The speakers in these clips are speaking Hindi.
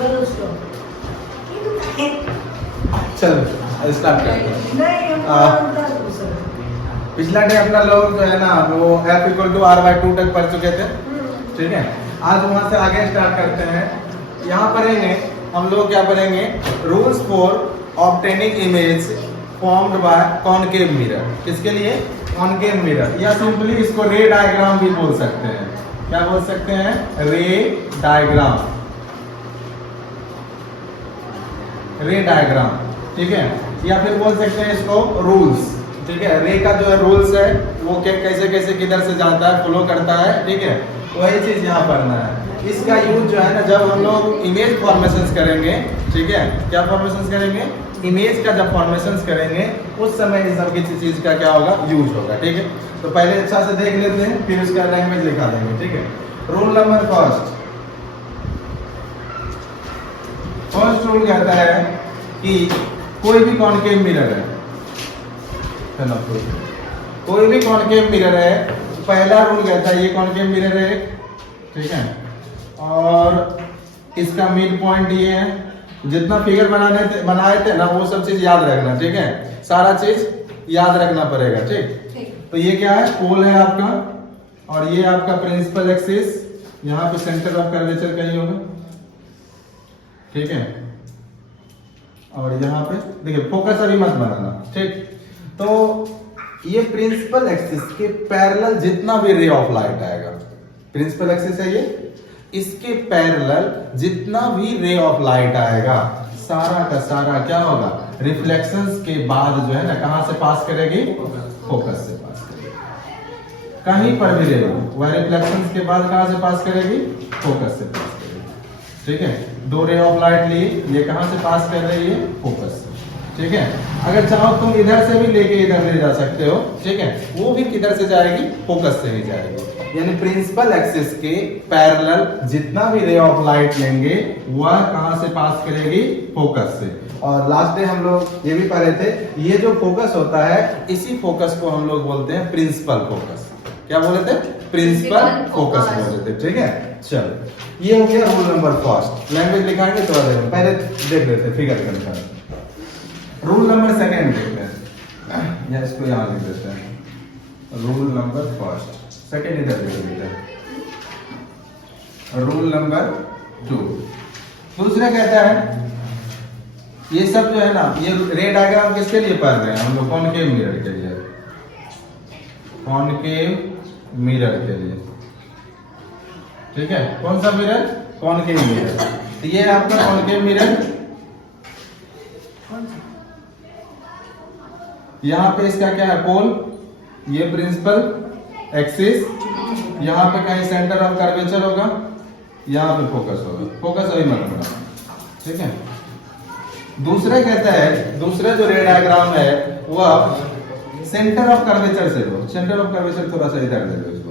चलो स्टार्ट करते हैं। पिछला डे अपना लोग जो है ना वो F = R/2 तक पढ़ चुके थे, ठीक है। आज वहां से आगे स्टार्ट करते हैं। यहाँ पढ़ेंगे हम लोग, क्या पढ़ेंगे, rules for obtaining image formed by concave mirror. किसके लिए? कॉनकेव मिरर, या सिंपली इसको रे डायग्राम भी बोल सकते हैं। क्या बोल सकते हैं? रे डायग्राम, रे डायग्राम, ठीक है। या फिर बोल सकते हैं इसको रूल्स, ठीक है। रे का जो है रूल्स है वो कैसे कैसे किधर से जाता है, फ्लो करता है, ठीक है। वही चीज यहाँ पढ़ना है। इसका यूज जो है ना जब हम लोग इमेज फॉर्मेशंस करेंगे, ठीक है, क्या फॉर्मेशंस करेंगे, इमेज का जब फॉर्मेशंस करेंगे उस समय इस सब की चीज का क्या होगा, यूज होगा, ठीक है। तो पहले अच्छा से देख लेते हैं, फिर उसका लैंग्वेज लिखा देंगे, ठीक है। रूल नंबर फर्स्ट रूल कहता है कि कोई भी कॉनकेव मिरर है, कोई भी कॉनकेव मिरर है, पहला रूल कहता है ये कॉनकेव मिरर है, ठीक है, और इसका मिड पॉइंट ये है। जितना फिगर बनाए थे ना वो सब चीज याद रखना, ठीक है, सारा चीज याद रखना पड़ेगा, ठीक। तो ये क्या है, पोल है आपका, और ये आपका प्रिंसिपल एक्सिस, यहाँ पे सेंटर ऑफ कर्वेचर कहीं होगा, ठीक है। और यहाँ पे देखिए फोकस अभी मत बनाना, ठीक। तो ये प्रिंसिपल एक्सिस के पैरेलल जितना भी रे ऑफ लाइट आएगा, प्रिंसिपल एक्सिस है ये, इसके पैरेलल जितना भी रे ऑफ लाइट आएगा सारा का सारा क्या होगा, रिफ्लेक्शंस के बाद जो है ना कहां से पास करेगी, फोकस से पास करेगी। कहीं पर भी रे हो वह रिफ्लेक्शंस के बाद कहां से पास करेगी, फोकस से पास करेगी, ठीक है। दो रे ऑफ लाइट ली, ये कहां से पास कर रही है, फोकस से, ठीक है। अगर चाहो तुम इधर से भी लेके इधर ले जा सकते हो, ठीक है, वो भी किधर से जाएगी, फोकस से ही जाएगी। यानी प्रिंसिपल एक्सिस के पैरेलल जितना भी रे ऑफ लाइट लेंगे वह कहां से पास करेगी, फोकस से। और लास्ट डे हम लोग ये भी पढ़े थे, ये जो फोकस होता है इसी फोकस को हम लोग बोलते हैं प्रिंसिपल फोकस। क्या बोले थे, प्रिंसिपल फोकस बोले थे, ठीक है। चलो ये हो गया रूल नंबर फर्स्ट। लैंग्वेज लिखाएंगे तो पहले देख लेते फिगर के अनुसार। रूल नंबर सेकेंड देखते हैं, या इसको यहाँ लिख देते हैं, रूल नंबर फर्स्ट, सेकेंड इधर लिख देते हैं। रूल नंबर 2 दूसरा कहता है, ये सब जो है ना ये रे डायग्राम किसके लिए पढ़ रहे हैं हम लोग, कॉनकेव मिरर के लिए, कॉनकेव मिरर के लिए, ठीक है। कौन सा मिरर, कॉनकेव मिरर। तो ये आपका कॉनकेव मिरर, यहाँ पे इसका क्या है, पोल, ये प्रिंसिपल एक्सिस, यहाँ पे कहीं सेंटर ऑफ कर्वेचर होगा, यहाँ पे फोकस होगा, फोकस वही मत करना, ठीक है। दूसरा कहता है, दूसरा जो रे डायग्राम है वह सेंटर ऑफ कर्वेचर से लो, सेंटर ऑफ कर्वेचर थोड़ा सा इधर ले लो इसको,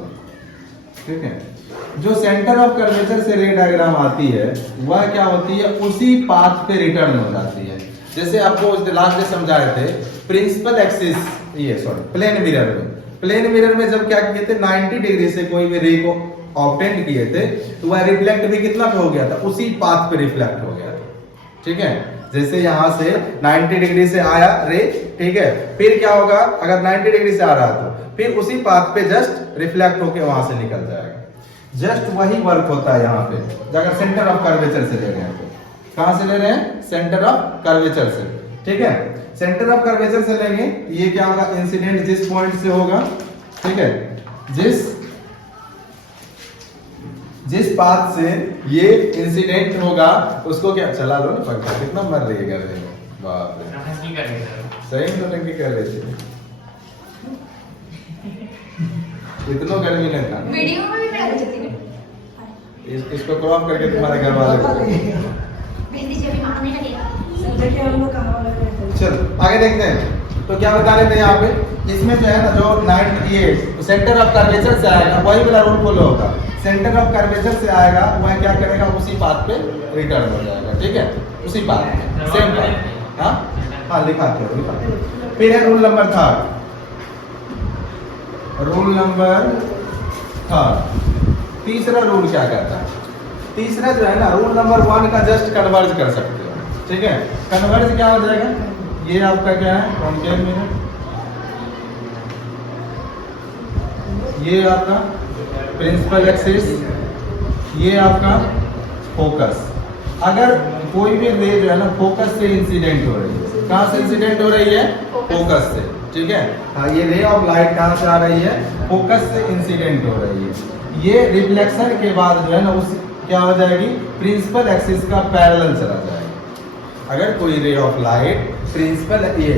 ठीक है। जो सेंटर ऑफ कर्वेचर से रे डायग्राम आती है वह क्या होती है, उसी पाथ पे रिटर्न हो जाती है। जैसे आपको लास्ट में समझाए थे, प्रिंसिपल एक्सिस, ये सॉरी प्लेन मिरर में, प्लेन मिरर में जब क्या किए थे, 90 डिग्री से कोई भी रे को ऑब्टेन किए थे तो वह रिफ्लेक्ट भी कितना पे हो गया था, उसी पाथ पे रिफ्लेक्ट हो गया था, ठीक है। जैसे यहां से 90 डिग्री से आया रे, ठीक है, फिर क्या होगा, अगर 90 डिग्री से आ रहा तो फिर उसी पाथ पे जस्ट रिफ्लेक्ट होके वहां से निकल जाएगा। जस्ट वही वर्क होता है यहाँ पे, अगर सेंटर ऑफ कर्वेचर से ले रहे हैं तो। कहां से ले रहे हैं, सेंटर ऑफ कर्वेचर से, ठीक है। सेंटर ऑफ कर्वेचर से लेंगे, ये क्या होगा, इंसिडेंट जिस पॉइंट से होगा, ठीक है, जिस पाथ से ये इंसिडेंट होगा उसको क्या, चला लो ना पंखा, कितना मर रही है, बाप रे, सही में टंकी कर रही थी, इतना गर्मी नहीं था। वीडियो में भी बता देती है, इसको क्रॉप करके तुम्हारे घर वाले मेहंदी से भी मारने लगेगा। चलो आगे देखते हैं। तो क्या बता रहे थे यहाँ पे, इसमें जो है ना जो 98 सेंटर ऑफ कर्वेचर से आएगा वही वाला रूल फॉलो होगा। सेंटर ऑफ कर्वेचर से आएगा वह क्या करेगा, उसी पाथ पे रिटर्न हो जाएगा, ठीक है, उसी पाथ पे, सेम पाथ। हाँ लिखाते हो। फिर है रूल नंबर 3, रूल नंबर 3 तीसरा रूल क्या कहता है, तीसरा जो है ना, रूल नंबर 1 का जस्ट कन्वर्ज कर सकते हो, ठीक है। कन्वर्ज क्या हो जाएगा, ये आपका क्या है, कॉन्केव मिरर, ये आपका प्रिंसिपल एक्सिस, ये आपका फोकस। अगर कोई भी रे जो है ना फोकस से इंसिडेंट हो रही है, कहाँ से इंसिडेंट हो रही है, फोकस से, ठीक है। हाँ, ये रे ऑफ लाइट कहाँ से आ रही है, फोकस से इंसिडेंट हो रही है। ये रिफ्लेक्शन के बाद जो है ना उस क्या हो जाएगी, प्रिंसिपल एक्सिस का पैरेलल चला जाएगा। अगर कोई रे ऑफ लाइट प्रिंसिपल ये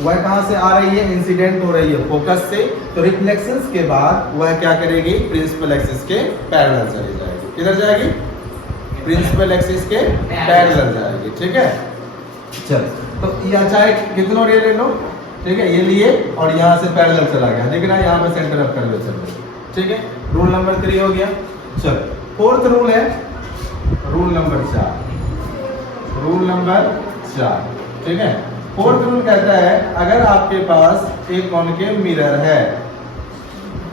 वह कहाँ से आ रही है, इंसिडेंट हो रही है फोकस से, तो रिफ्लेक्शंस के बाद वह क्या करेगी, प्रिंसिपल एक्सिस के पैरेलल चली जाएगी। किधर जाएगी, प्रिंसिपल एक्सिस के पैरेलल जाएगी, ठीक है। चल, तो यह चाहे कितनों रे ले लो, ठीक है, ये लिए और यहाँ से पैरेलल चला गया, दिख रहा है यहाँ पे सेंटर ऑफ कर्वेचर, ठीक है। रूल नंबर 3 हो गया। चल, फोर्थ रूल है रूल नंबर 4, रूल नंबर 4, ठीक है। फोर्थ रूल कहता है, अगर आपके पास एक कॉन्केव मिरर है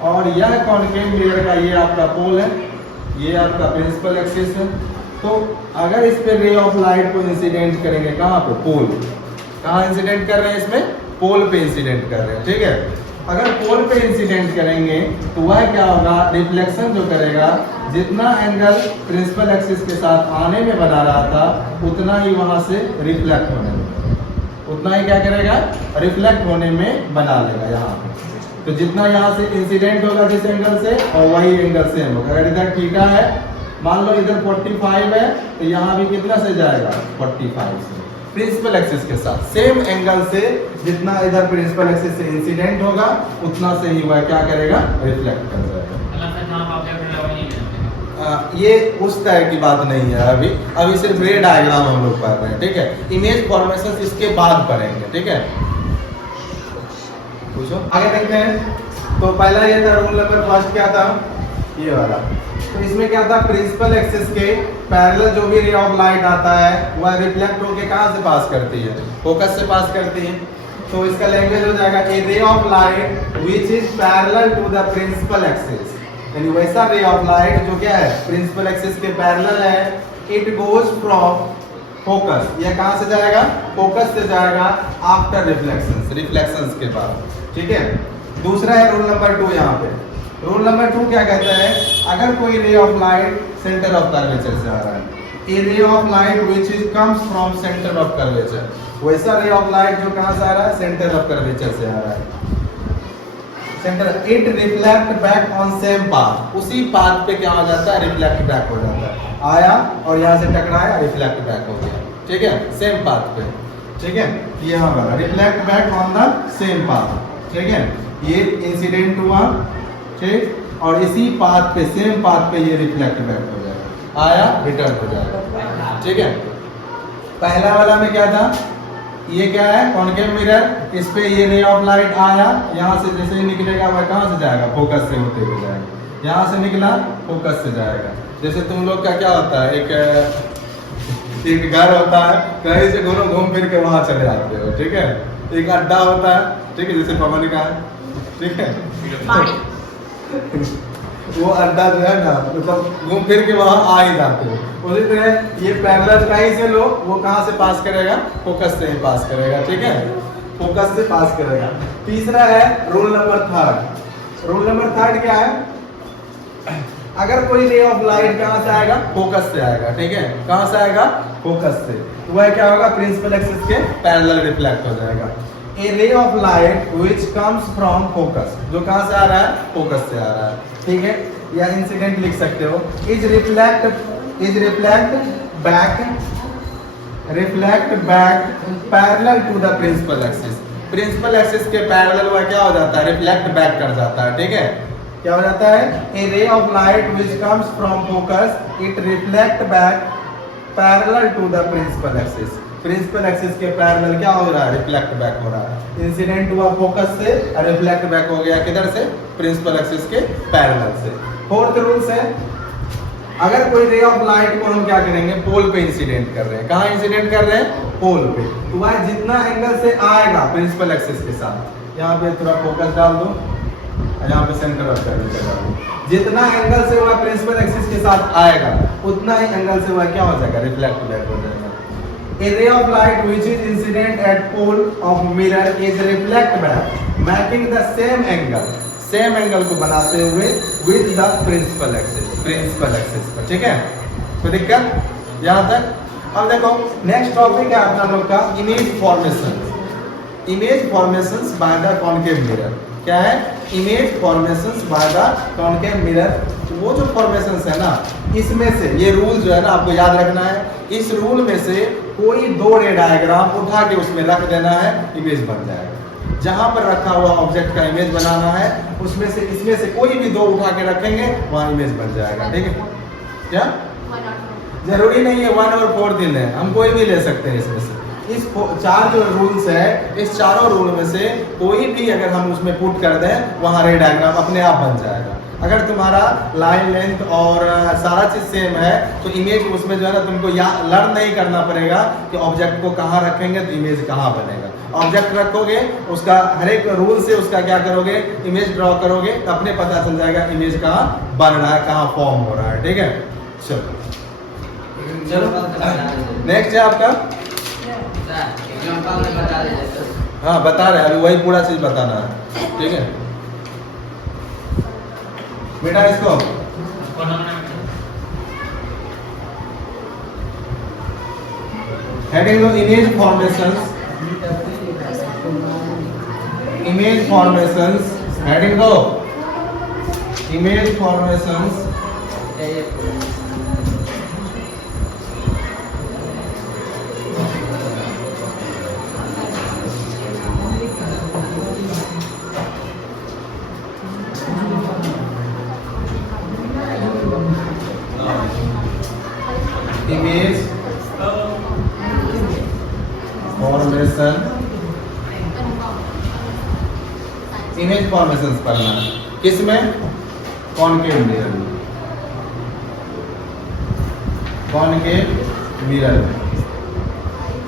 और यह कॉन्केव मिरर का ये आपका पोल है, ये आपका प्रिंसिपल एक्सिस है, तो अगर इस पे रे ऑफ लाइट को इंसिडेंट करेंगे, कहाँ पे, पोल, कहाँ इंसिडेंट कर रहे हैं, इसमें पोल पे इंसिडेंट कर रहे हैं, ठीक है। अगर पोल पे इंसिडेंट करेंगे तो वह क्या होगा, रिफ्लेक्शन जो करेगा, जितना एंगल प्रिंसिपल एक्सिस के साथ आने में बना रहा था उतना ही वहां से रिफ्लेक्ट होने में, उतना ही क्या करेगा, रिफ्लेक्ट होने में बना लेगा यहाँ पे। तो जितना यहाँ से इंसिडेंट होगा जिस एंगल से, और वही एंगल सेम होगा। अगर इधर थीटा है, मान लो इधर 45 है, तो यहाँ भी कितना से जाएगा, 45 से, प्रिंसिपल एक्सिस के साथ सेम एंगल से, जितना इधर प्रिंसिपल एक्सिस से इंसिडेंट होगा उतना से ही वह क्या करेगा, रिफ्लेक्ट कर जाएगा। ये उस तरह की बात नहीं है, अभी सिर्फ रे डायग्राम हम लोग पढ़ रहे हैं, ठीक है। इमेज फॉर्मेशन इसके बाद पढ़ेंगे, ठीक है। पूछो, आगे देखते हैं। तो पहला ये था, रूल नंबर फर्स्ट क्या था, ये वाला। तो इसमें क्या था, प्रिंसिपल एक्सिस के पैरेलल जो भी रे ऑफ लाइट आता है वह रिफ्लेक्ट होके कहाँ से पास करती है, फोकस से पास करती है। तो इसका लैंग्वेज हो जाएगा, a ray of light which is parallel to the principal axis, यानी वैसा रे ऑफ लाइट जो क्या है, प्रिंसिपल एक्सिस के पैरेलल है, इट गोज फ्रॉम फोकस, यह कहाँ से जाएगा, फोकस से जाएगा, आफ्टर रिफ्लेक्शंस, रिफ्लेक्शंस के बाद, ठीक है। दूसरा है रूल नंबर 2, यहाँ पे रूल नंबर 2 क्या कहता है, अगर कोई ray of light centre of curvature से आ रहा है, a ray of light which is comes from centre of curvature, वैसा रे ऑफ लाइट जो कहाँ से आ रहा है, सेंटर ऑफ कर्वेचर से आ रहा है, centre, it reflect back on same path, उसी पाथ पे क्या हो जाता है, रिफ्लेक्ट बैक हो जाता है। आया और यहाँ से टकराया, रिफ्लेक्ट बैक हो गया, ठीक है, सेम पाथ पे, ठीक है। यहाँ वाला reflect back on the same path, ठीक है। ये इंसिडेंट हुआ, ठीक, और इसी पाथ पे, सेम पाथ पे ये रिफ्लेक्ट बैक हो जाएगा, आया रिटर्न हो जाएगा, ठीक है। पहला वाला में क्या था, ये क्या है, कॉन्केव मिरर, इस पे ये रे ऑफ लाइट आया, यहाँ से जैसे ही निकलेगा वह कहाँ से जाएगा, फोकस से होते हुए जाएगा, यहाँ से निकला फोकस से जाएगा। जैसे तुम लोग का क्या होता है, एक घर होता है, कहीं से घूम फिर के वहां चले आते हो, ठीक है। एक अड्डा होता है, ठीक है, जैसे पवन का है, ठीक है। वो अड्डा जो है ना, मतलब घूम फिर के वहां आ ही जाते हो। उसी तरह ये पैरेलल कहीं से लो, वो कहाँ से पास करेगा, फोकस से ही पास करेगा, ठीक है, फोकस से पास करेगा। तीसरा है रूल नंबर 3, रूल नंबर 3 क्या है, अगर कोई रे ऑफ लाइट कहाँ से आएगा, फोकस से आएगा, ठीक है, कहाँ से आएगा, फोकस से, तो वह क्या होगा, प्रिंसिपल एक्सिस के पैरेलल रिफ्लेक्ट हो जाएगा। A ray of light which comes from focus, जो कहाँ से आ रहा है, फोकस से आ रहा है, ठीक है, या इंसिडेंट लिख सकते हो, is reflect back parallel to the principal axis, principal axis के पैरेलल वह क्या हो जाता है, रिफ्लेक्ट बैक कर जाता है, ठीक है। क्या हो जाता है, a ray of light which comes from focus, it reflect back parallel to the principal axis, principal axis के पैरेलल क्या हो रहा है, रिफ्लेक्ट बैक हो रहा है। इंसिडेंट हुआ फोकस से और रिफ्लेक्ट बैक हो गया किधर से, प्रिंसिपल एक्सिस के पैरेलल से। फोर्थ रूल है, अगर कोई रे ऑफ लाइट को हम क्या करेंगे, पोल पे इंसिडेंट कर रहे हैं, कहाँ इंसिडेंट कर रहे हैं, पोल पे, तो वह जितना एंगल से आएगा प्रिंसिपल एक्सिस के साथ, यहाँ पे थोड़ा फोकस डाल दो, यहाँ पे सेंटर ऑफ कर्वेचर। जितना एंगल से वह प्रिंसिपल एक्सिस के साथ आएगा उतना ही एंगल से वह क्या हो जाएगा, रिफ्लेक्ट बैक हो जाएगा। A ray of light which is incident at pole of mirror is reflect back, making the same angle, same angle को बनाते हुए with the principal axis पर, ठीक है। कोई दिक्कत यहाँ तक? अब देखो नेक्स्ट टॉपिक है अपना लोग का image formations by the concave mirror. क्या है? Image formations by the concave mirror. वो जो फॉर्मेशंस है ना, इसमें से ये रूल जो है ना आपको याद रखना है। इस रूल में से कोई दो रे डायग्राम उठा के उसमें रख देना है, इमेज बन जाएगा। जहां पर रखा हुआ ऑब्जेक्ट का इमेज बनाना है, उसमें से इसमें से कोई भी दो उठा के रखेंगे, वहां इमेज बन जाएगा। ठीक है? क्या जरूरी नहीं है 1 और 4 दिन है, हम कोई भी ले सकते हैं इसमें से। इस चार जो रूल्स है, इस चारों रूल में से कोई भी अगर हम उसमें पुट कर दें, वहां रे डायग्राम अपने आप बन जाएगा। अगर तुम्हारा लाइन लेंथ और सारा चीज सेम है तो इमेज उसमें जो है ना तुमको लर्न नहीं करना पड़ेगा कि ऑब्जेक्ट को कहाँ रखेंगे तो इमेज कहाँ बनेगा। ऑब्जेक्ट रखोगे, उसका हर एक रूल से उसका क्या करोगे, इमेज ड्रॉ करोगे, तो अपने पता चल जाएगा इमेज कहाँ बन रहा है, कहाँ फॉर्म हो रहा है। ठीक है, चलो नेक्स्ट है आपका। हाँ बता रहे हैं, अभी वही पूरा चीज बताना है। ठीक है बेटा, इसको हेडिंग दो इमेज फॉर्मेशंस, हेडिंग दो इमेज फॉर्मेशंस इमेज फॉर्मेशंस पढ़ना है। किसमें? कॉनकेव मिरर में। कॉनकेव मिरर में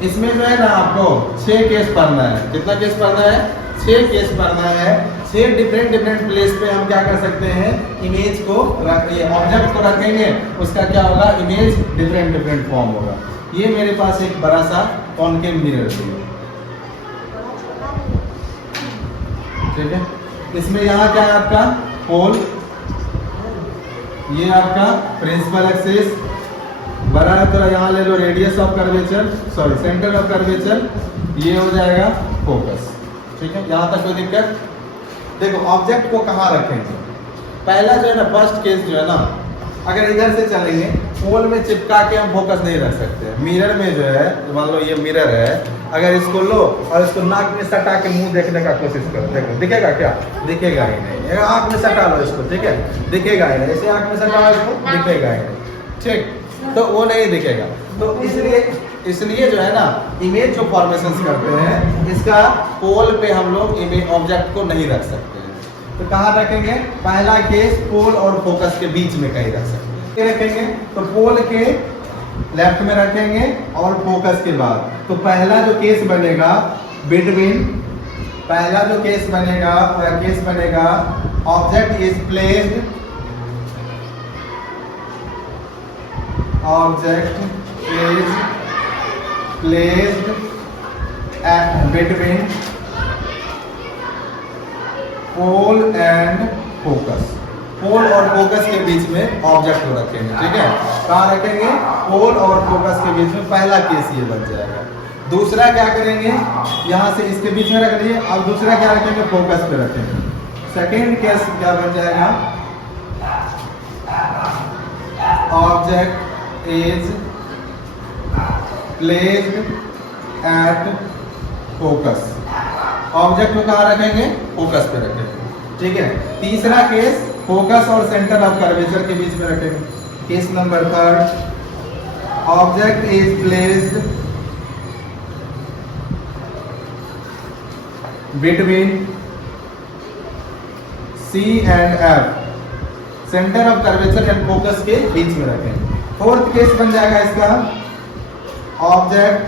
इसमें जो है ना आपको 6 केस पढ़ना है। कितना केस पढ़ना है? 6 केस पढ़ना है। 6 डिफरेंट प्लेस पे हम क्या कर सकते हैं, इमेज को ऑब्जेक्ट को रखेंगे, उसका क्या होगा, इमेज डिफरेंट फॉर्म होगा। ये मेरे पास एक बड़ा सा कॉनकेव मिरर है, ठीक है। इसमें यहाँ क्या है आपका पोल, ये आपका प्रिंसिपल एक्सिस बड़ा है, तो यहाँ ले लो radius of curvature, sorry centre of curvature, ये हो जाएगा फोकस। ठीक है, यहाँ तक कोई दिक्कत? देखो ऑब्जेक्ट को कहाँ रखेंगे, पहला जो है ना फर्स्ट केस जो है ना, अगर इधर से चलेंगे पोल में चिपका के हम फोकस नहीं रख सकते। मिरर में जो है, मान लो ये मिरर है, अगर इसको लो और इसको नाक में सटा के मुंह देखने का कोशिश करो, देखो दिखेगा क्या? दिखेगा ही नहीं। आंख में सटा लो इसको, ठीक है, दिखेगा ही नहीं। ऐसे आंख में सटा लो इसको, दिखेगा ही नहीं, ठीक, तो वो नहीं दिखेगा। तो इसलिए जो है ना इमेज जो फॉर्मेशंस करते हैं, इसका पोल पे हम लोग इमेज ऑब्जेक्ट को नहीं रख सकते हैं। तो कहाँ रखेंगे? पहला केस पोल और फोकस के बीच में कहीं रख सकते हैं। रखेंगे तो पोल के लेफ्ट में रखेंगे और फोकस के बाद। तो पहला जो केस बनेगा बिटवीन, पहला जो केस बनेगा वह केस बनेगा object is placed, object is placed at between pole and focus. Pole और फोकस के बीच में ऑब्जेक्ट को रखेंगे, ठीक है। कहाँ रखेंगे? पोल और फोकस के बीच में। पहला केस ये बन जाएगा। दूसरा क्या करेंगे, यहाँ से इसके बीच में रख दिए, अब दूसरा क्या रखेंगे? फोकस पे रखेंगे। सेकेंड केस क्या बन जाएगा? Object is placed at focus. Object को कहाँ रखेंगे? फोकस पे रखेंगे, ठीक है। तीसरा केस फोकस और सेंटर ऑफ कर्वेचर के बीच में रखेंगे। Case number 3, object is placed between C and F, centre of curvature and focus के बीच में रखेंगे। फोर्थ केस बन जाएगा इसका, object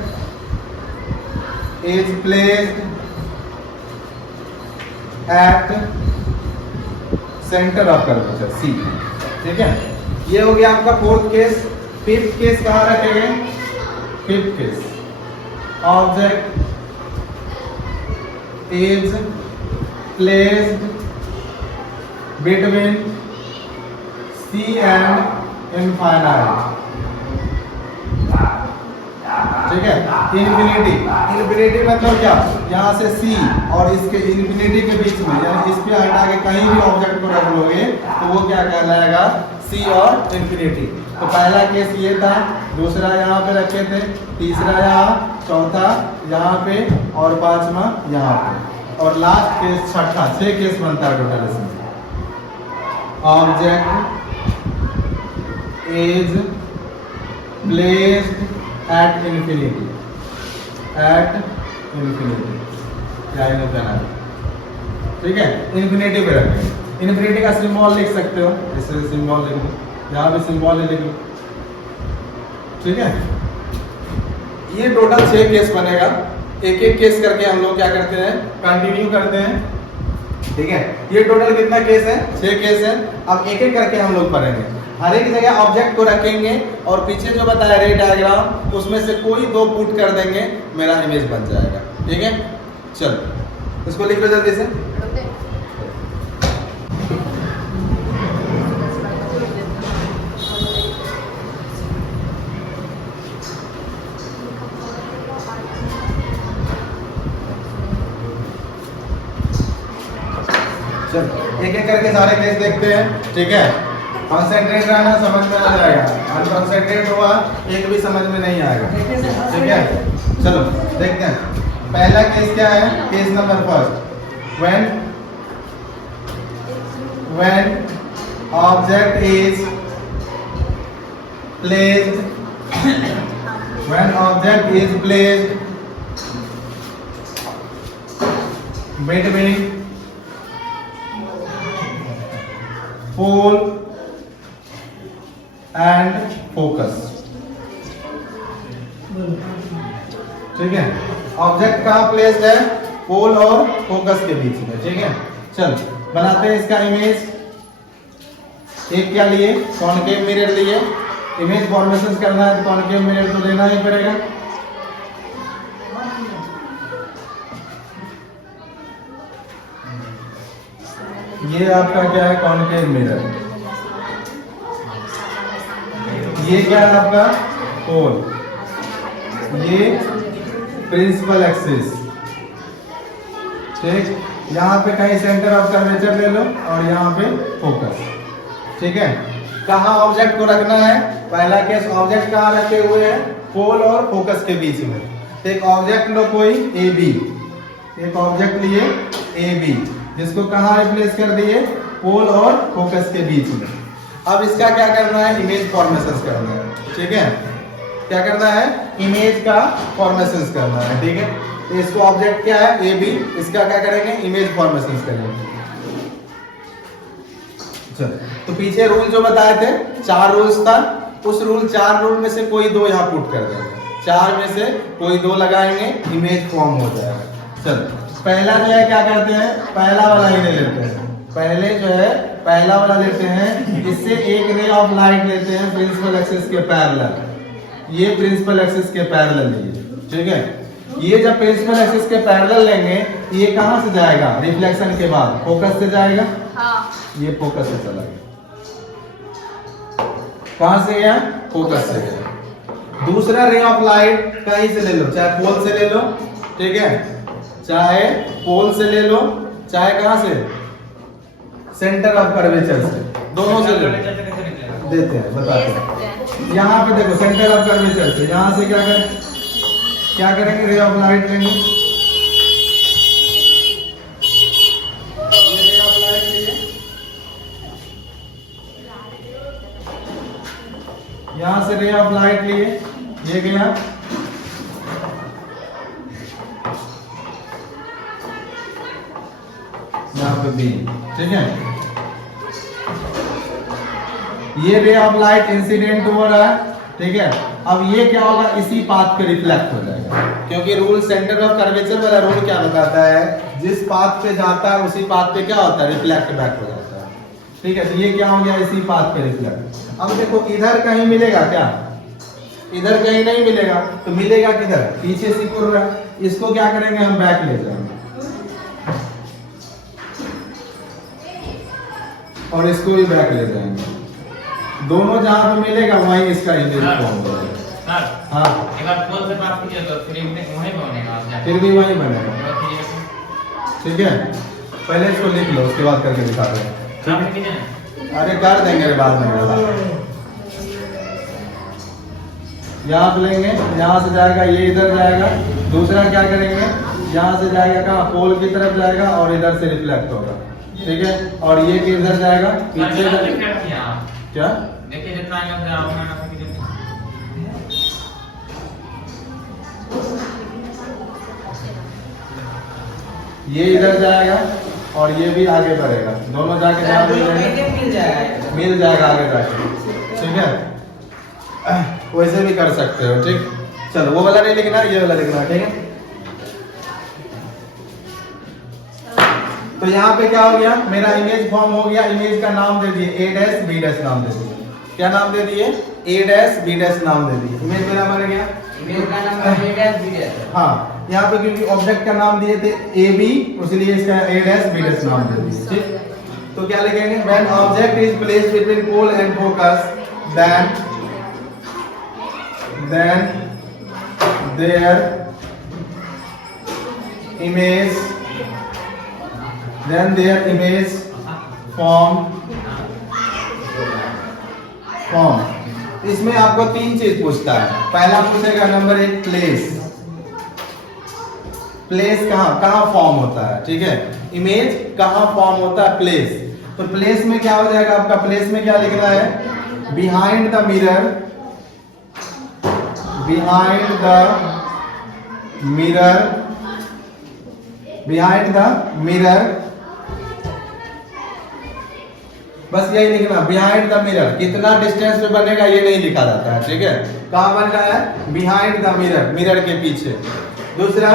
is placed at centre of curvature C. ठीक है, ये हो गया आपका फोर्थ केस। फिफ्थ केस कहाँ रखेंगे? Fifth case, object is placed between C and infinite. ठीक है, इन्फिनिटी, इन्फिनिटी मतलब क्या? यहाँ से सी और इसके इन्फिनिटी के बीच में, यानी इस पे हटा के कहीं भी ऑब्जेक्ट को रख लोगे तो वो क्या कहलाएगा? सी और इन्फिनिटी। तो पहला केस ये था, दूसरा यहाँ पे रखे थे, तीसरा यहाँ, चौथा यहाँ पे और पांचवा यहाँ पे, और लास्ट केस छठा। 6 केस बनता है टोटल इसमें। Object is placed at infinity, at infinity, ठीक है, इन्फिनिटी पे रखेंगे। इन्फिनिटी का सिंबल लिख सकते हो, इसे सिंबल लिख दो, यहाँ भी सिंबल लिख लो। ठीक है, ये टोटल 6 केस बनेगा। एक एक केस करके हम लोग क्या करते हैं? कंटिन्यू करते हैं। ठीक है, ये टोटल कितना केस है? 6 केस है। अब एक एक करके हम लोग पढ़ेंगे। हर एक जगह ऑब्जेक्ट को रखेंगे और पीछे जो बताया रे डायग्राम, उसमें से कोई 2 पुट कर देंगे, मेरा इमेज बन जाएगा। ठीक है, चलो इसको लिख लो जल्दी से। चलो एक एक करके सारे केस देखते हैं। ठीक है, कॉन्सेंट्रेट रहना, समझ में आ जाएगा। अनकॉन्सेंट्रेट हुआ एक भी समझ में नहीं आएगा। ठीक है, चलो देखते हैं। पहला केस क्या है? Case number first, when object is placed between pole and focus। ठीक है, ऑब्जेक्ट कहाँ प्लेस्ड है? पोल और फोकस के बीच में। ठीक है, चल बनाते हैं इसका इमेज। एक क्या लिए? कॉनकेव मिरर लिए। इमेज फॉर्मेशन करना है तो कॉनकेव मिरर तो लेना ही पड़ेगा। ये आपका क्या है? Concave mirror. ये क्या है आपका? पोल। ये प्रिंसिपल एक्सिस। ठीक, यहाँ पे कहीं सेंटर ऑफ कर्वेचर ले लो और यहाँ पे फोकस। ठीक है, कहाँ ऑब्जेक्ट को रखना है? पहला केस, ऑब्जेक्ट कहाँ रखे हुए हैं? पोल और फोकस के बीच में। तो एक ऑब्जेक्ट लो कोई ए बी, एक ऑब्जेक्ट लिए ए बी, जिसको कहाँ रिप्लेस कर दिए? पोल और फोकस के बीच में। अब इसका क्या करना है? इमेज फॉर्मेशन करना है। ठीक है, क्या करना है? इमेज का फॉर्मेशन करना है। ठीक है, तो इसको ऑब्जेक्ट क्या है? ए बी, इसका क्या करेंगे? इमेज फॉर्मेशन करेंगे। तो पीछे रूल जो बताए थे, 4 रूल्स था, उस रूल 4 रूल में से कोई 2 यहाँ पुट कर देंगे। 4 में से कोई 2 लगाएंगे, इमेज फॉर्म हो जाएगा। चलो पहला जो है क्या करते हैं? पहला वाला ही ले लेते हैं। पहले जो है पहला वाला लेते हैं, इससे एक रे ऑफ लाइट लेते हैं प्रिंसिपल एक्सिस के पैरेलल। ये प्रिंसिपल एक्सिस के पैरेलल लिए। ठीक है, ये जब प्रिंसिपल एक्सिस के पैरेलल लेंगे, ये कहां से जाएगा? रिफ्लेक्शन के बाद फोकस से जाएगा। हाँ। ये फोकस से चला गया। कहां से गया? फोकस से गया। दूसरा रे ऑफ लाइट कहीं से ले लो, चाहे पोल से ले लो। ठीक है, चाहे पोल से ले लो, चाहे कहां से? सेंटर ऑफ कर्वेचर से, दोनों से ले लो। देते हैं, बताते हैं। यहाँ पे देखो, सेंटर ऑफ कर्वेचर से यहाँ से क्या करेंगे? रे ऑफ लाइट लेंगे। ये रे ऑफ लाइट लिए, यहाँ से रे ऑफ लाइट लिए, ये गया। यहाँ पे बी। ठीक है, ये रे ऑफ लाइट इंसिडेंट हो रहा है। ठीक है, अब ये क्या होगा? इसी पाथ पे रिफ्लेक्ट हो जाएगा, क्योंकि रूल सेंटर ऑफ कर्वेचर वाला रूल क्या बताता है? जिस पाथ पे जाता है उसी पाथ पे क्या होता है? रिफ्लेक्ट बैक हो जाता है। ठीक है, तो ये क्या हो गया, इसी पाथ पे रिफ्लेक्ट। अब देखो इधर कहीं मिलेगा क्या, इधर कहीं नहीं मिलेगा, तो मिलेगा किधर, पीछे सिकुड़ रहा है, इसको क्या करेंगे हम बैक ले जाएंगे और इसको भी बैक ले जाएंगे, दोनों जहां पे मिलेगा वहीं इसका इमेज फॉर्म होगा। सर हाँ एक बार फोन से बात कीजिए तो फिर वहीं बनेगा आप जाके। फिर भी वहीं बनेगा, ठीक है। पहले इसको लिख लो, उसके बाद करके दिखा रहे हैं। काम कीजिए ना। अरे कर देंगे बाद में। यहाँ पे लेंगे, यहाँ से जाएगा ये इधर जाएगा, दूसरा क्या करेंगे यहाँ से जाएगा कहाँ, पोल की तरफ जाएगा और इधर से रिफ्लेक्ट होगा, ठीक है। और ये किधर जाएगा, पीछे क्या, देखिए जितना आएगा आप ना कीजिए। ये इधर जाएगा और ये भी आगे बढ़ेगा, दोनों जाके जहाँ मिल जाएगा आगे जाके, ठीक है। वैसे भी कर सकते हो, ठीक। चलो वो वाला नहीं लिखना, ये वाला लिखना, ठीक है। तो यहाँ पे क्या हो गया, मेरा इमेज फॉर्म हो गया, इमेज का नाम दे दिए A डैश B डैश नाम दे दिए, क्या नाम दे दिए, A डैश B डैश नाम दे दिए, इमेज मेरा बन गया, इमेज का नाम A डैश B डैश। हाँ, यहाँ पे क्योंकि ऑब्जेक्ट का नाम दिए थे AB, इसलिए इसका A डैश B डैश नाम दे दिए, ठीक। तो क्या लिखेंगे, when object is placed between pole and focus then their image form। इसमें आपको तीन चीज पूछता है। पहला पूछेगा नंबर 1 प्लेस कहाँ फॉर्म होता है, ठीक है। इमेज कहाँ फॉर्म होता है, प्लेस। तो प्लेस में क्या हो जाएगा आपका, प्लेस में क्या लिखना है, बिहाइंड द मिरर बस यही लिखना, बिहाइंड द मिरर। कितना डिस्टेंस पे बनेगा ये नहीं लिखा जाता है, ठीक है। कहां बन रहा है, बिहाइंड द मिरर, मिरर के पीछे। दूसरा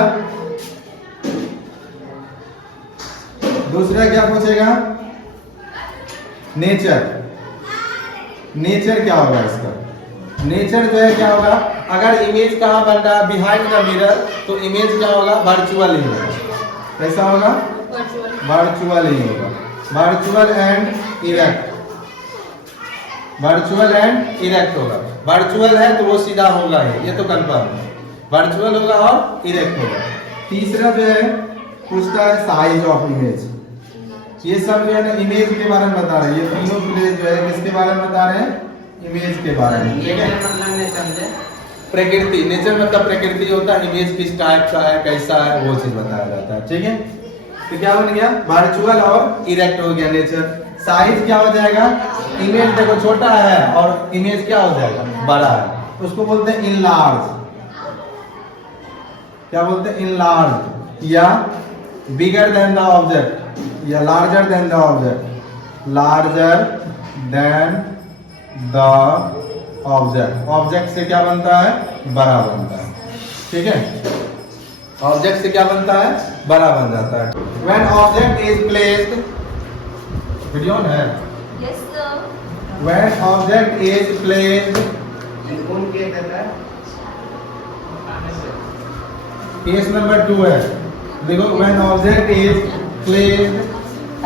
क्या पूछेगा, नेचर क्या होगा इसका, नेचर जो है क्या होगा, अगर इमेज कहाँ बन रहा है, बिहाइंड द मिरर, तो इमेज क्या होगा, वर्चुअल ही होगा। कैसा होगा, वर्चुअल ही होगा, वर्चुअल एंड इरेक्ट होगा। वर्चुअल है तो वो सीधा होगा ही, ये तो कंफर्म है, वर्चुअल होगा और इरेक्ट होगा। तीसरा जो है पूछता है साइज ऑफ इमेज। ये सब जो है ना इमेज के बारे में बता रहे हैं, ये तीनों प्लेस जो है किसके बारे में बता रहे हैं, इमेज के बारे में, ठीक है। प्रकृति, नेचर मतलब प्रकृति होता है, इमेज किस टाइप का है, कैसा है, वो चीज बताया जाता है, ठीक है। तो क्या बन गया, वर्चुअल और इरेक्ट हो गया नेचर। साइज क्या हो जाएगा, इमेज देखो छोटा है और इमेज क्या हो जाएगा, बड़ा है, उसको बोलते हैं इनलार्ज। क्या बोलते हैं, इनलार्ज या बिगर देन द ऑब्जेक्ट या larger than the object, larger than the object. Object से क्या बनता है, बड़ा बनता है, ठीक है। ऑब्जेक्ट से क्या बनता है, बड़ा बन जाता है। When object is placed, video on है, Yes sir. when object is placed, case number 2 है, देखो when object is placed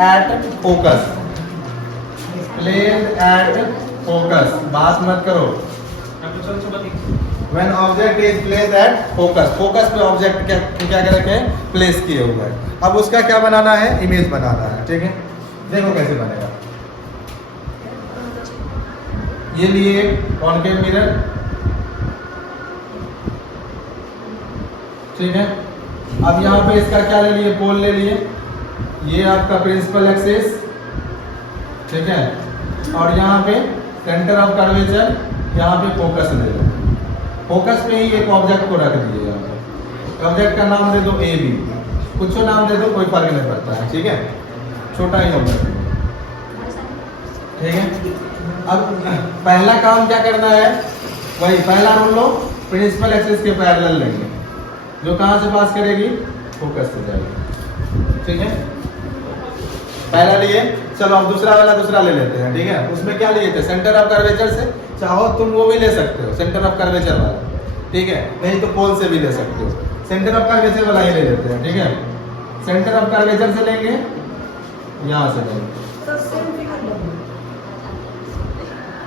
at focus, placed at focus, बात मत करो। When object is placed at focus, focus पे ऑब्जेक्ट क्या कर रखे हैं, प्लेस किए हुए हैं। अब उसका क्या बनाना है, इमेज बनाना है, ठीक है। देखो कैसे बनेगा, ये लिए कॉनकेव मिरर, ठीक है। अब यहाँ पे इसका क्या ले लिए, पोल ले लिए, ये आपका प्रिंसिपल एक्सिस, ठीक है। और यहाँ पे सेंटर ऑफ कर्वेचर, यहाँ पे फोकस ले लो, फोकस पे ही एक ऑब्जेक्ट को रख दीजिए। यहाँ पे ऑब्जेक्ट का नाम दे दो AB, कुछ नाम दे दो, कोई फर्क नहीं पड़ता है, ठीक है, छोटा ही ऑब्जेक्ट, ठीक है। अब पहला काम क्या करना है, वही पहला रूल लो, प्रिंसिपल एक्सिस के पैरेलल लेंगे, जो कहाँ से पास करेगी, फोकस से जाएगी, ठीक है। पहला लिए, चलो अब दूसरा वाला दूसरा ले लेते हैं, ठीक है। उसमें क्या लिए थे, सेंटर ऑफ कर्वेचर से, चाहो तुम वो भी ले सकते हो, सेंटर ऑफ कर्वेचर वाला, ठीक है, नहीं तो पोल से भी ले सकते हो। सेंटर ऑफ कर्वेचर वाला ही ले लेते हैं, ठीक है। सेंटर ऑफ कर्वेचर से लेंगे, यहाँ से लेंगे,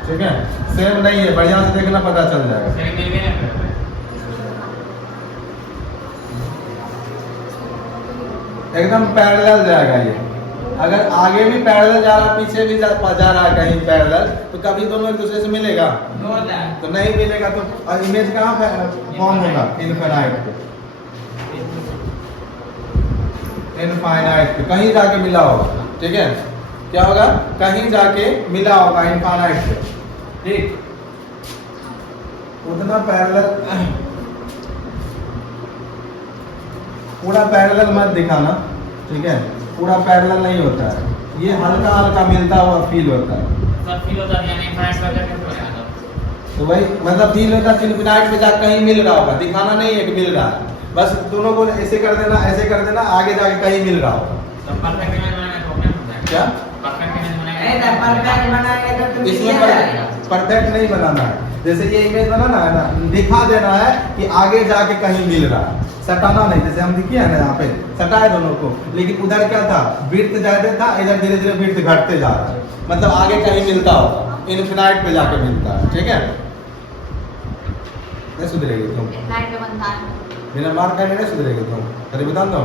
ठीक है। सेम नहीं है, बढ़िया से देखना, पता चल जाएगा। फिर मिल गए ना। एकदम पैरेलल जाएगा ये। अगर आगे भी पैरेलल जा रहा, पीछे भी जा रहा है कहीं पैरेलल, तो कभी दोनों एक दूसरे से मिलेगा, तो नहीं मिलेगा। तो इमेज कहाँ फॉर्म होगा, इनफाइनाइट पे, इनफाइनाइट पे कहीं जाके मिला होगा, ठीक है। क्या होगा, कहीं जाके मिला होगा इनफाइनाइट पे, ठीक। उतना पैरेलल, पूरा पैरेलल मत दिखाना, ठीक है, पूरा पैरेलल नहीं होता है, ये हल्का हल्का मिलता हुआ फील होता है। सब फील होता है, यानी फ्रेंड्स वगैरह कैसे बना तो वही मतलब फील होता है, इनफिनाइट पे जाके कहीं मिल रहा होगा, दिखाना नहीं है कि मिल रहा है, बस दोनों को ऐसे कर देना, ऐसे कर देना, आगे जाके कहीं मिल रहा होगा। तो परफेक्ट इमेज बनाने का प्रॉब्लम होता है क्या परफेक्ट इमेज इसमें परफेक्ट नहीं बनाना है, जैसे ये इमेज बनाना है ना, दिखा देना है कि आगे जाके कहीं मिल रहा है, सटाना नहीं। जैसे हम दिखिए ना यहाँ पे सटाए दोनों को, लेकिन उधर क्या था, विड्थ ज्यादा था, इधर धीरे धीरे विड्थ घटते जा रहा है, मतलब आगे कहीं मिलता होगा, इनफिनाइट पे जाके मिलता है, ठीक है। नहीं सुधरेगी तुम, नाइट में बनता है। बिना मार खाने नहीं सुधरेगी तुम, अरे बता दो।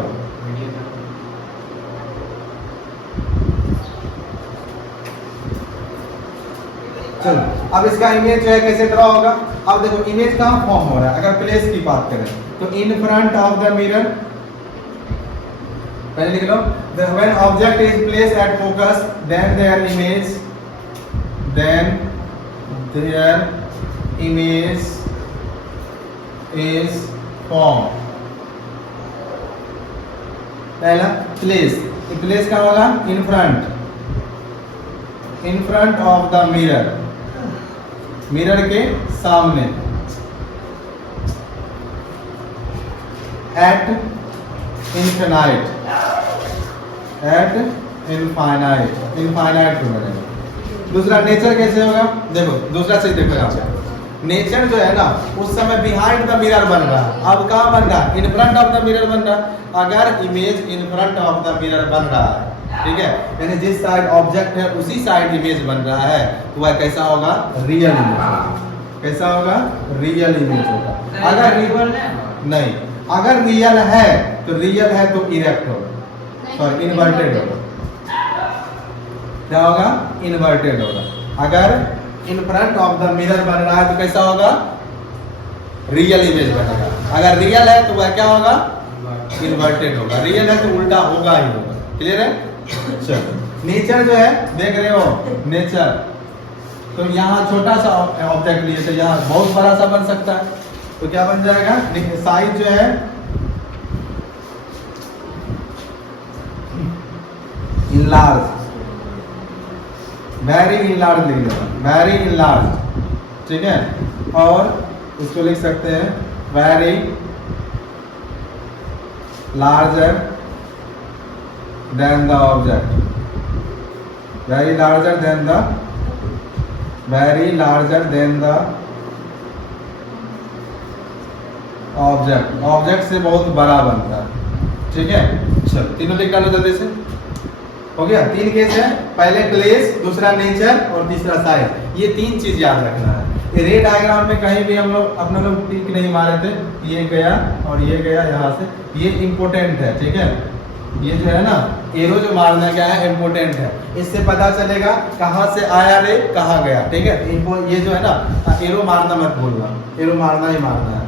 चलो अब इसका इमेज जो है कैसे ड्रॉ होगा। अब देखो इमेज कहाँ फॉर्म हो रहा है, अगर प्लेस की बात करें तो in front of the mirror, पहले लिख लो, when object is placed at focus then there image is form. पहला प्लेस, प्लेस का होगा in front of the mirror, mirror के सामने, एट इनफाइनाइट पे बनेगा। दूसरा नेचर कैसे होगा, देखो दूसरा चीज देखो यहाँ पे, नेचर जो है ना उस समय बिहाइंड द मिरर बन रहा है, अब कहाँ बन रहा है, इन फ्रंट ऑफ द मिरर बन रहा है। अगर image in front of the mirror बन रहा है, ठीक है, यानी जिस साइड ऑब्जेक्ट है उसी साइड इमेज बन रहा है, तो वह कैसा होगा, रियल इमेज। कैसा होगा, रियल इमेज होगा। अगर नहीं, अगर रियल है तो इरेक्ट होगा, सॉरी इन्वर्टेड होगा। क्या होगा, इन्वर्टेड होगा। अगर इन फ्रंट ऑफ द मिरर बन रहा है तो कैसा होगा, रियल इमेज बनेगा। अगर रियल है तो वह क्या होगा, इन्वर्टेड होगा। रियल है तो उल्टा होगा ही होगा। क्लियर है। चलो नेचर जो है देख रहे हो, नेचर तो यहाँ छोटा सा ऑब्जेक्ट लिए तो यहाँ बहुत बड़ा सा बन सकता है, तो क्या बन जाएगा, साइज जो है इनलार्ज, वेरी इनलार्ज लिख देना, वेरी इनलार्ज, ठीक है। और उसको लिख सकते हैं very larger than the object, very larger than the, very larger than the object, object से बहुत बड़ा बनता है, ठीक है। चलो तीनों लिख लो जल्दी से, हो गया। तीन केस है, पहले प्लेस, दूसरा नेचर और तीसरा साइज। ये तीन चीज याद रखना है। ये रे डायग्राम में कहीं भी हम लोग अपने लोग टिक नहीं मारे थे, ये गया और ये गया यहाँ से, ये इम्पोर्टेंट है, ठीक है। ये जो है ना एरो जो मारना क्या है, इम्पोर्टेंट है, इससे पता चलेगा कहाँ से आया रे कहाँ गया, ठीक है। ये जो है ना एरो मारना मत भूलना, एरो मारना ही मारना है।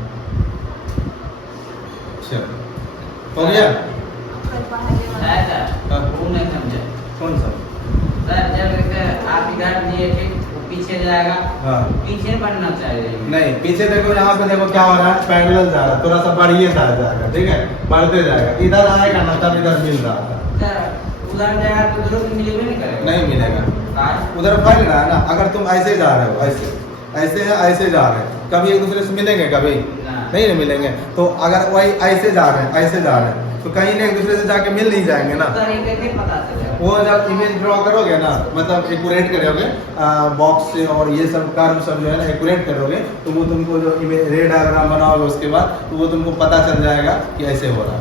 चलो हो गया। कौन सा, सर जब आप इधर लिए थे वो पीछे जाएगा, हाँ पीछे बनना चाहिए। नहीं, पीछे देखो, यहाँ पे देखो क्या हो रहा है, पैरेलल जा रहा है, थोड़ा सा बढ़िए जाएगा, ठीक है, बढ़ते जाएगा, इधर आएगा ना तब इधर मिल रहा था। सर उधर जाएगा तो उधर भी मिलेगा नहीं करेगा, नहीं मिलेगा, उधर फैल रहा है ना। अगर तुम ऐसे जा रहे हो, ऐसे ऐसे है, ऐसे जा रहे हैं, कभी एक दूसरे से मिलेंगे, कभी नहीं मिलेंगे। तो अगर वही ऐसे जा रहे हैं ऐसे जा रहे हैं तो कहीं ना एक दूसरे से जाके मिल नहीं जाएंगे ना। तरीके से पता चलेगा। वो जब इमेज ड्रॉ करोगे ना, मतलब एक्यूरेट करोगे बॉक्स से और ये सब कर्व सब जो है ना एक्यूरेट करोगे, तो वो तुमको जो इमेज रे डायग्राम बनाओगे उसके बाद तो वो तुमको पता चल जाएगा कि ऐसे हो रहा है।